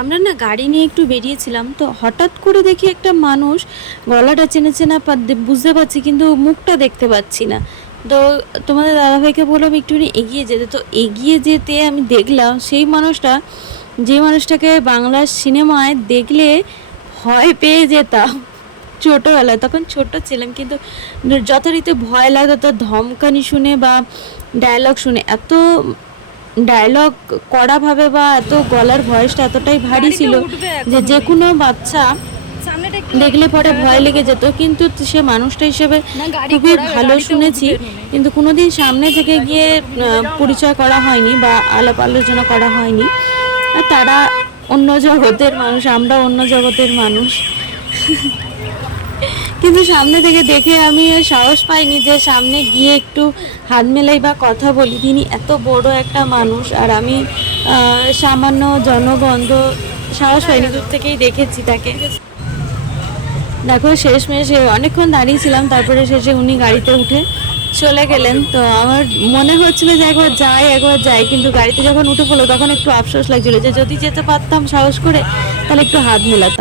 আমরা না গাড়ি নিয়ে একটু বেরিয়েছিলাম, তো হঠাৎ করে দেখি একটা মানুষ, গলাটা চেনা চেনা বুঝতে পারছি কিন্তু মুখটা দেখতে পাচ্ছি না। তো তোমাদের দাদাভাইকে বললাম একটুখানি এগিয়ে যেতে, তো এগিয়ে যেতে আমি দেখলাম সেই মানুষটা, যে মানুষটাকে বাংলা সিনেমায় দেখলে ভয় পেয়ে যেতাম ছোটোবেলায়, তখন ছোট ছিলাম কিন্তু যথারীতি ভয় লাগতো তার ধমকানি শুনে বা ডায়লগ শুনে। এত ডায়লগ কড়াভাবে বা এত গলার ভয়েসটা এতটাই ভারী ছিল যে যে কোনো বাচ্চা দেখলে পরে ভয় লেগে যেত। কিন্তু সে মানুষটা হিসেবে খুবই ভালো শুনেছি, কিন্তু কোনোদিন সামনে থেকে গিয়ে পরিচয় করা হয়নি বা আলাপ আলোচনা করা হয়নি। আর তারা অন্য জগতের মানুষ, আমরা অন্য জগতের মানুষ। কিন্তু সামনে থেকে দেখে আমি সাহস পাইনি যে সামনে গিয়ে একটু হাত মেলাই বা কথা বলি। তিনি এত বড় একটা মানুষ আর আমি সামান্য জনগন্ধ, সাহস পাইনি, দূর থেকেই দেখেছি তাকে। দেখো শেষমেশ অনেকক্ষণ দাঁড়িয়েছিলাম, তারপরে শেষে উনি গাড়িতে উঠে চলে গেলেন। তো আমার মনে হচ্ছিল যে একবার যাই, কিন্তু গাড়িতে যখন উঠে পড়লো তখন একটু আফসোস লাগছিল যে যদি যেতে পারতাম সাহস করে তাহলে একটু হাত মেলাতাম।